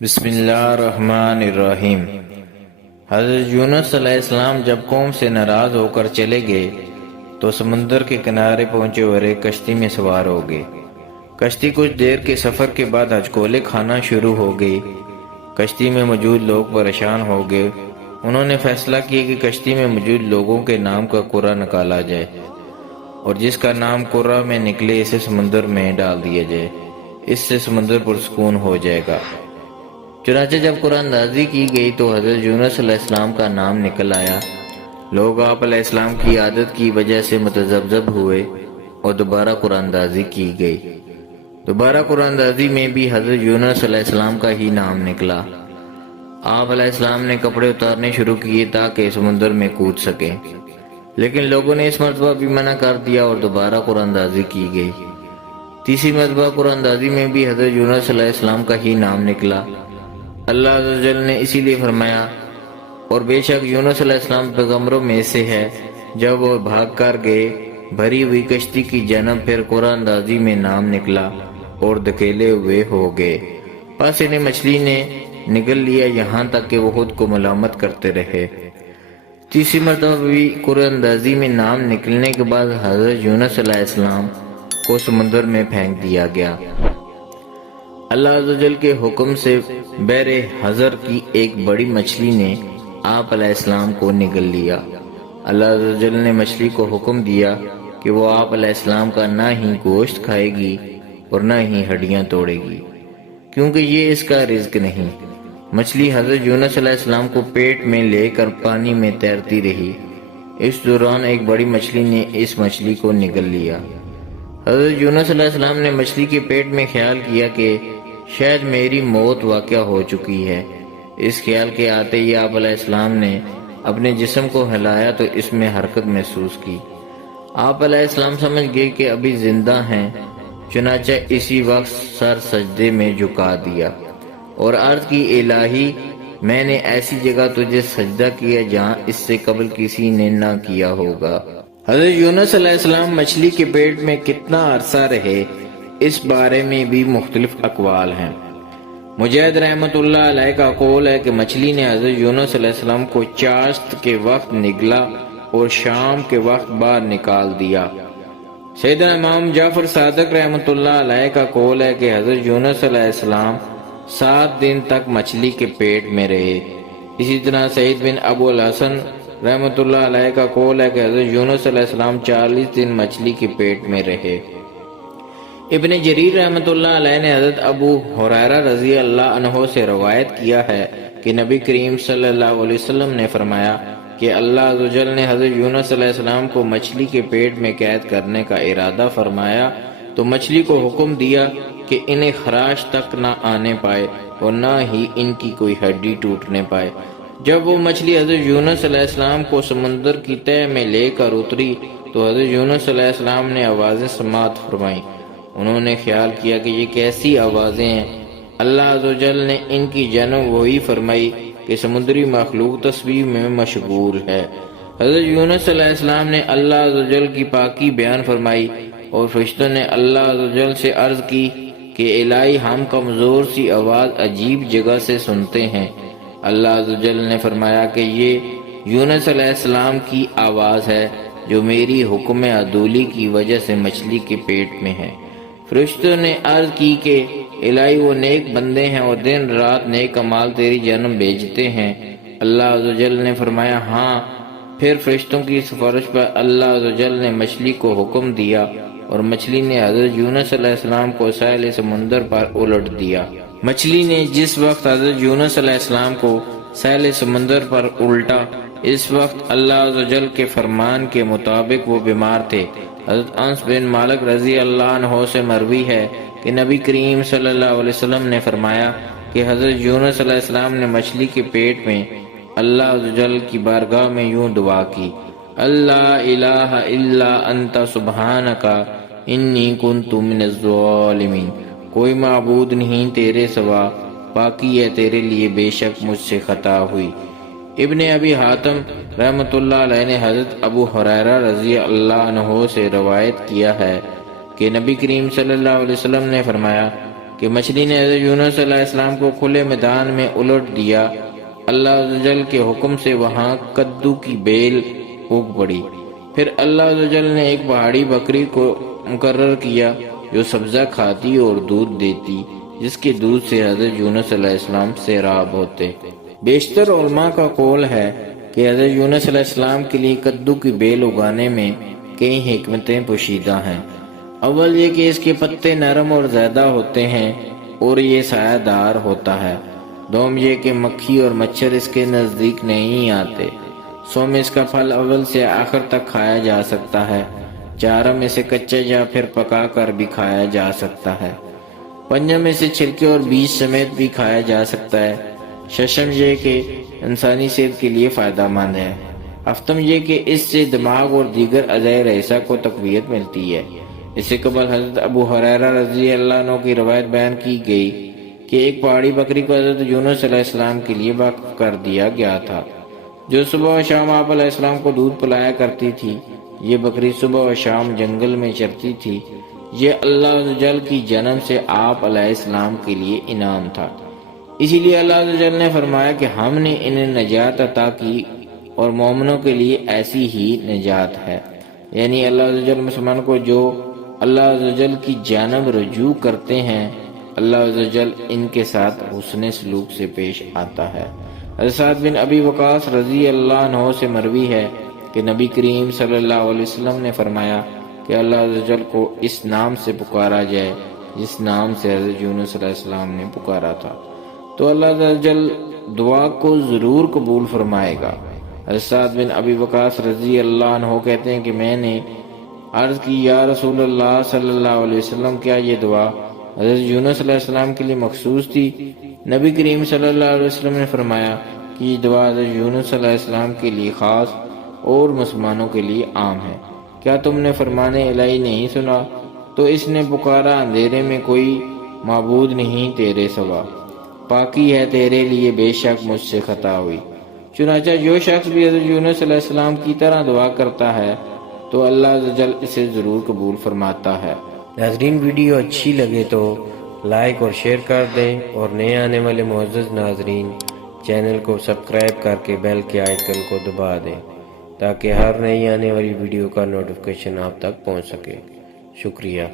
بسم اللہ الرحمن الرحیم۔ حضرت یونس علیہ السلام جب قوم سے ناراض ہو کر چلے گئے تو سمندر کے کنارے پہنچے اور ایک کشتی میں سوار ہو گئے۔ کشتی کچھ دیر کے سفر کے بعد ہچکولے کھانا شروع ہو گئی۔ کشتی میں موجود لوگ پریشان ہو گئے۔ انہوں نے فیصلہ کیا کہ کشتی میں موجود لوگوں کے نام کا قرعہ نکالا جائے اور جس کا نام قرعہ میں نکلے اسے سمندر میں ڈال دیا جائے، اس سے سمندر پرسکون ہو جائے گا۔ چنانچہ جب قرآن اندازی کی گئی تو حضرت یونس علیہ السلام کا نام نکل آیا۔ لوگ آپ علیہ السلام کی عادت کی وجہ سے متذبذب ہوئے اور دوبارہ قرآن اندازی کی گئی۔ دوبارہ قرآن اندازی میں بھی حضرت یونس علیہ السلام کا ہی نام نکلا۔ آپ علیہ السلام نے کپڑے اتارنے شروع کیے تاکہ سمندر میں کود سکیں، لیکن لوگوں نے اس مرتبہ بھی منع کر دیا اور دوبارہ قرآن اندازی کی گئی۔ تیسری مرتبہ قرآن اندازی میں بھی حضرت یونس علیہ السلام کا ہی نام نکلا۔ اللہ عز و جل نے اسی لیے فرمایا، اور بے شک یونس علیہ السلام پیغمبروں میں سے ہے، جب وہ بھاگ کر گئے بھری ہوئی کشتی کی جانب، پھر قرآن اندازی میں نام نکلا اور دھکیلے ہوئے ہو گئے، پس انہیں مچھلی نے نگل لیا یہاں تک کہ وہ خود کو ملامت کرتے رہے۔ تیسری مرتبہ بھی قرآن اندازی میں نام نکلنے کے بعد حضرت یونس علیہ السلام کو سمندر میں پھینک دیا گیا۔ اللہ عز و جل کے حکم سے بحر حضر کی ایک بڑی مچھلی نے آپ علیہ السلام کو نگل لیا۔ اللہ عز و جل نے مچھلی کو حکم دیا کہ وہ آپ علیہ السلام کا نہ ہی گوشت کھائے گی اور نہ ہی ہڈیاں توڑے گی، کیونکہ یہ اس کا رزق نہیں۔ مچھلی حضرت یونس علیہ السلام کو پیٹ میں لے کر پانی میں تیرتی رہی۔ اس دوران ایک بڑی مچھلی نے اس مچھلی کو نگل لیا۔ حضرت یونس علیہ السلام نے مچھلی کے پیٹ میں خیال کیا کہ شاید میری موت واقع ہو چکی ہے۔ اس خیال کے آتے ہی آپ علیہ السلام نے اپنے جسم کو ہلایا تو اس میں حرکت محسوس کی۔ آپ علیہ السلام سمجھ گئے کہ ابھی زندہ ہیں، چنانچہ اسی وقت سر سجدے میں جھکا دیا اور عرض کی، الہی میں نے ایسی جگہ تجھے سجدہ کیا جہاں اس سے قبل کسی نے نہ کیا ہوگا۔ حضرت یونس علیہ السلام مچھلی کے پیٹ میں کتنا عرصہ رہے، اس بارے میں بھی مختلف اقوال ہیں۔ مجاہد رحمۃ اللہ علیہ کا قول ہے کہ مچھلی نے حضرت یونس علیہ السلام کو چاشت کے وقت نگلا اور شام کے وقت باہر نکال دیا۔ سیدنا امام جعفر صادق رحمۃ اللہ علیہ کا قول ہے کہ حضرت یونس علیہ السلام 7 دن تک مچھلی کے پیٹ میں رہے۔ اسی طرح سعید بن ابو الحسن رحمۃ اللہ علیہ کا قول ہے کہ حضرت یونس علیہ السلام 40 دن مچھلی کے پیٹ میں رہے۔ ابن جریر رحمۃ اللہ علیہ نے حضرت ابو ہریرہ رضی اللہ عنہ سے روایت کیا ہے کہ نبی کریم صلی اللہ علیہ وسلم نے فرمایا کہ اللہ عز و جل نے حضرت یونس علیہ السلام کو مچھلی کے پیٹ میں قید کرنے کا ارادہ فرمایا تو مچھلی کو حکم دیا کہ انہیں خراش تک نہ آنے پائے اور نہ ہی ان کی کوئی ہڈی ٹوٹنے پائے۔ جب وہ مچھلی حضرت یونس علیہ السلام کو سمندر کی تہہ میں لے کر اتری تو حضرت یونس علیہ السلام نے آوازیں سماعت فرمائیں۔ انہوں نے خیال کیا کہ یہ کیسی آوازیں ہیں۔ اللہ عز و جل نے ان کی جانب وحی فرمائی کہ سمندری مخلوق تسبیح میں مشغول ہے۔ حضرت یونس علیہ السلام نے اللہ عز و جل کی پاکی بیان فرمائی اور فرشتوں نے اللہ عز و جل سے عرض کی کہ الہی ہم کمزور سی آواز عجیب جگہ سے سنتے ہیں۔ اللہ عز و جل نے فرمایا کہ یہ یونس علیہ السلام کی آواز ہے جو میری حکم عدولی کی وجہ سے مچھلی کے پیٹ میں ہے۔ فرشتوں نے عرض کی کہ الہی وہ نیک بندے ہیں اور دن رات نیک اعمال تیری جانب بھیجتے ہیں۔ اللہ عز و جل نے فرمایا ہاں۔ پھر فرشتوں کی سفارش پر اللہ عز و جل نے مچھلی کو حکم دیا اور مچھلی نے حضرت یونس علیہ السلام کو ساحل سمندر پر الٹ دیا۔ مچھلی نے جس وقت حضرت یونس علیہ السلام کو ساحل سمندر پر الٹا، اس وقت اللہ عز و جل کے فرمان کے مطابق وہ بیمار تھے۔ حضرت انس بن مالک رضی اللہ عنہ سے مروی ہے کہ نبی کریم صلی اللہ علیہ وسلم نے فرمایا کہ حضرت یونس علیہ السلام نے مچھلی کے پیٹ میں اللہ عز و جل کی بارگاہ میں یوں دعا کی، اللہ الہ الا انت سبحانک انی کنت من الظالمین، کوئی معبود نہیں تیرے سوا، پاکی ہے تیرے لیے، بے شک مجھ سے خطا ہوئی۔ ابن ابی حاتم رحمۃ اللہ علیہ نے حضرت ابو ہریرہ رضی اللہ عنہ سے روایت کیا ہے کہ نبی کریم صلی اللہ علیہ وسلم نے فرمایا کہ مچھلی نے حضرت یونس علیہ السلام کو کھلے میدان میں الٹ دیا۔ اللہ عز و جل کے حکم سے وہاں کدو کی بیل اگ پڑی۔ پھر اللہ عز و جل نے ایک پہاڑی بکری کو مقرر کیا جو سبزہ کھاتی اور دودھ دیتی، جس کے دودھ سے حضرت یونس علیہ السلام سیراب ہوتے۔ بیشتر علماء کا قول ہے کہ حضرت یونس علیہ السلام کے لیے کدو کی بیل اگانے میں کئی حکمتیں پوشیدہ ہیں۔ اول یہ کہ اس کے پتے نرم اور زیادہ ہوتے ہیں اور یہ سایہ دار ہوتا ہے۔ دوم یہ کہ مکھی اور مچھر اس کے نزدیک نہیں آتے۔ سوم اس کا پھل اول سے آخر تک کھایا جا سکتا ہے۔ چارم اسے کچا یا پھر پکا کر بھی کھایا جا سکتا ہے۔ پنجم اسے چھلکے اور بیج سمیت بھی کھایا جا سکتا ہے۔ ششم یہ کہ انسانی صحت کے لیے فائدہ مند ہے۔ ہفتم یہ کہ اس سے دماغ اور دیگر اعضائے رئیسہ کو تقویت ملتی ہے۔ اس سے قبل حضرت ابو ہریرہ رضی اللہ عنہ کی روایت بیان کی گئی کہ ایک پہاڑی بکری کو حضرت یونس علیہ السلام کے لیے وقف کر دیا گیا تھا، جو صبح و شام آپ علیہ السلام کو دودھ پلایا کرتی تھی۔ یہ بکری صبح و شام جنگل میں چرتی تھی۔ یہ اللہ عز و جل کی جانب سے آپ علیہ السلام کے لیے انعام تھا۔ اسی لیے اللہ عز و جل نے فرمایا کہ ہم نے انہیں نجات عطا کی اور مومنوں کے لیے ایسی ہی نجات ہے۔ یعنی اللہ عز و جل مسلمان کو جو اللہ عز و جل کی جانب رجوع کرتے ہیں، اللہ عز و جل ان کے ساتھ حسن سلوک سے پیش آتا ہے۔ حضرت سعد بن ابی وقاص رضی اللہ عنہ سے مروی ہے کہ نبی کریم صلی اللہ علیہ وسلم نے فرمایا کہ اللہ عز و جل کو اس نام سے پکارا جائے جس نام سے حضرت یونس علیہ السلام نے پکارا تھا، تو اللہ عز و جل دعا کو ضرور قبول فرمائے گا۔ حضرت سعد بن ابی وقاص رضی اللہ عنہ کہتے ہیں کہ میں نے عرض کی، یا رسول اللہ صلی اللہ علیہ وسلم، کیا یہ دعا حضرت یونس علیہ السلام کے لیے مخصوص تھی؟ نبی کریم صلی اللہ علیہ وسلم نے فرمایا کہ یہ دعا حضرت یونس علیہ السلام کے لیے خاص اور مسلمانوں کے لیے عام ہے۔ کیا تم نے فرمان الہی نہیں سنا؟ تو اس نے پکارا، اندھیرے میں کوئی معبود نہیں تیرے سوا، پاکی ہے تیرے لیے، بے شک مجھ سے خطا ہوئی۔ چنانچہ جو شخص بھی حضرت یونس علیہ السلام کی طرح دعا کرتا ہے تو اللہ عز و جل اسے ضرور قبول فرماتا ہے۔ ناظرین، ویڈیو اچھی لگے تو لائک اور شیئر کر دیں، اور نئے آنے والے معزز ناظرین چینل کو سبسکرائب کر کے بیل کے آئیکن کو دبا دیں تاکہ ہر نئی آنے والی ویڈیو کا نوٹیفیکیشن آپ تک پہنچ سکے۔ شکریہ۔